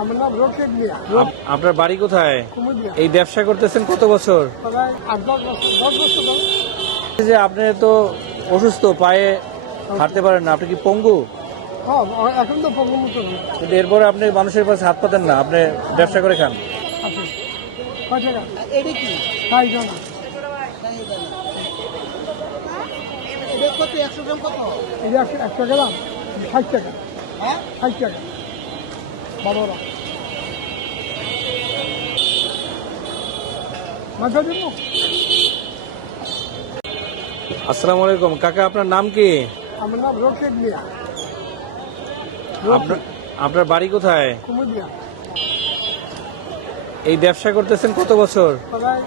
আমার নাম রকেট মিয়া। আপনার বাড়ি কোথায়? কুমিল্লা। এই ব্যবসা করতেছেন কত বছর? প্রায় 8-10 বছর, 10 বছর ধরে। এই যে আপনি তো অসুস্থ, পায়ে হাঁটতে পারেন না, আপনি কি পঙ্গু? হ্যাঁ, এখন তো পঙ্গুমুক্ত হয়ে কিন্তু এরপরে আপনি মানুষের কাছে হাত পাতেন না, আপনি ব্যবসা করে খান। আছে। কয় টাকা? এটা কি? তাই জানা। এটা কত? 100 গ্রাম কত? এই যে 100 গ্রাম 60 টাকা। হ্যাঁ? 60 টাকা। বাবারা। মাথা দিব? আসসালামু আলাইকুম কাকা, আপনার নাম কি? আমার নাম রকেট মিয়া। আপনার বাড়ি কোথায়? কুমিল্লা। এই ব্যবসা করতেছেন কত বছর? প্রায়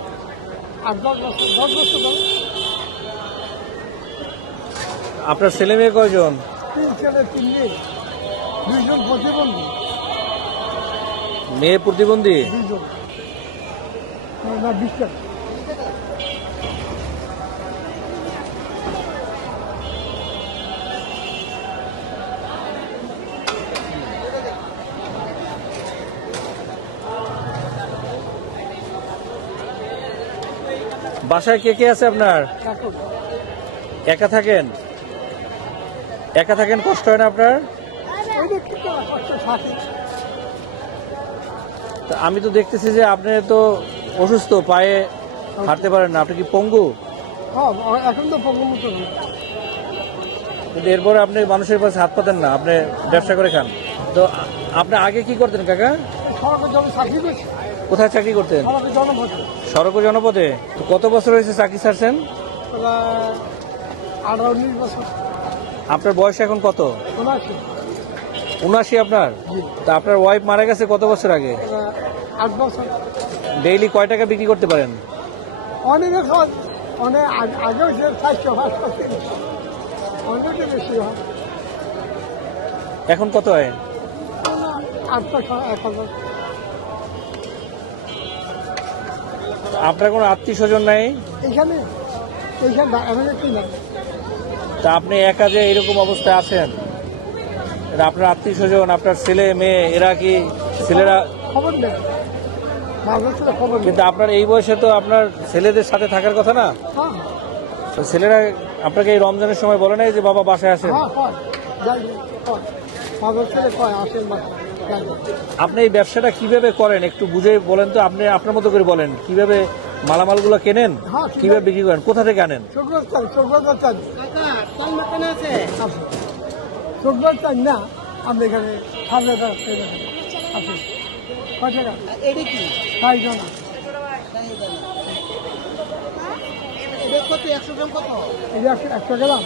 8-10 বছর, 10 বছর ধরে। আপনার ছেলে মেয়ে কয়জন? 3 ছেলে 3 মেয়ে, 2জন প্রতিবন্ধী। মেয়ে প্রতিবন্ধী? 2জন। না 20 টাকা। বাসায় কে কে আছে আপনার? এখন একা থাকেন? একা থাকেন, কষ্ট হয় না আপনার? ওই যে কি করা কষ্ট থাকে। তা আমি তো দেখতেছি যে আপনি তো অসুস্থ, পায়ে হাঁটতে পারেন না, আপনি কি পঙ্গু? হ্যাঁ, এখন তো পঙ্গুমুক্ত হয়ে কিন্তু এরপরে আপনি মানুষের কাছে হাত পাতেন না, আপনি ব্যবসা করে খান। তো আপনি আগে কি করতেন কাকা? সরকার জন্য চাকরি করছে। কোথায় চাকরি করতেন? সরকার জনপথে সড়ক ও জনপদে। তো কত বছর হয়েছে চাকরি ছাড়ছেন? প্রায় 18-19 বছর। আপনার বয়স এখন কত? 79। 79 আপনার? জি। তা আপনার ওয়াইফ মারা গেছে কত বছর আগে? 8 বছর। ডেইলি কয় টাকা বিক্রি করতে পারেন? অনেকে সব অনেক আগেও সে 400-500 অনেকে বেশি হয়। এখন কত হয়? 800-1000। আপনার কোনো আত্মীয় স্বজন নাই? এইখানে এখানে কি না তা আপনি একা যে এরকম অবস্থায় আছেন, এটা আপনার আত্মীয় স্বজন, আপনার ছেলে মেয়ে, এরা কি ছেলেরা? খবর নেই, মাঝে ছিল খবর নেই। কিন্তু আপনার এই বয়সে তো আপনার ছেলেদের সাথে থাকার কথা না? হ্যাঁ তো ছেলেরা আপনাকে এই রমজানের সময় বলে নাই যে বাবা বাসায় আসেন? হ্যাঁ হয়, যাই হয়, মাঝে ছেলে কয় আসেন বাসা যাই। আপনি এই ব্যবসাটা কিভাবে করেন একটু বুঝে বলেন তো, আপনি আপনার মতো করে বলেন কিভাবে মালামালগুলো কেনেন, হ্যাঁ, কিভাবে বিক্রি করেন, কোথা থেকে আনেন? শুক্রবার চাই কাকা, চাল মাখানে আছে? শুক্রবার চাই না, আপনি এখানে সামনে আছে কয় টাকা? এটা কি? তাই জানা। এটা কত? 100 গ্রাম কত? এই যে 100 গ্রাম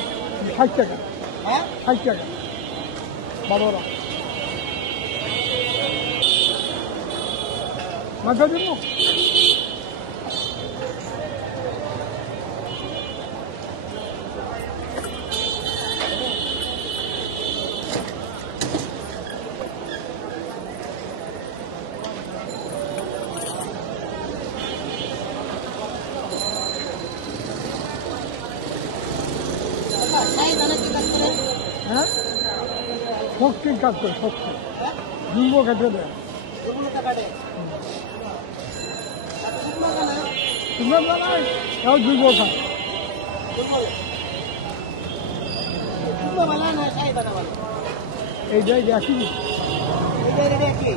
60 টাকা। হ্যাঁ? 60 টাকা। বাবারা। মাথা দিব? হ্যাঁ, শক্তির কাজ করে, শক্তি দুর্ব কেটে দেয়। এগুলো টাকা দেয়। শুকনো কেন? তোমরা জানাই তাও দুর্ব কাজ। শুকনো ভালো না, ছাই বানা ভালো? এইটাই দেখি। এটা কি?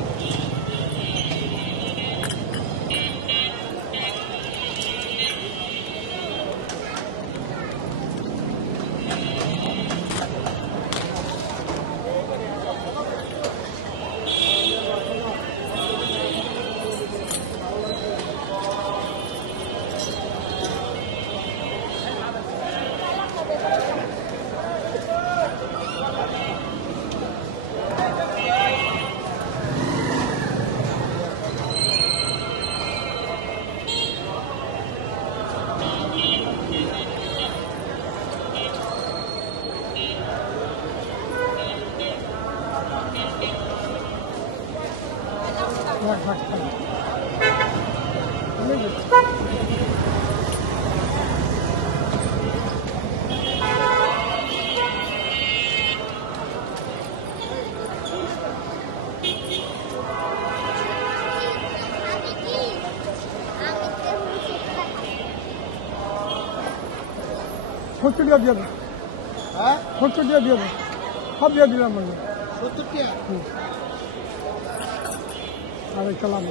70 টাকা দিয়ে দেন, হ্যাঁ 70 টাকা দিয়ে দেন, সব দিয়ে দিলাম মানে 70 টাকা আর এই সালাম।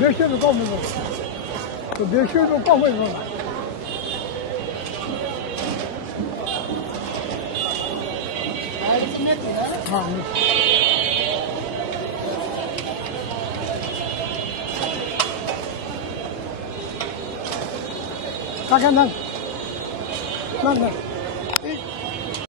দেশে তো কম হইব, তো দেশে তো কম হইব না। আর এটা মেথি না হ্যাঁ টাকা না না না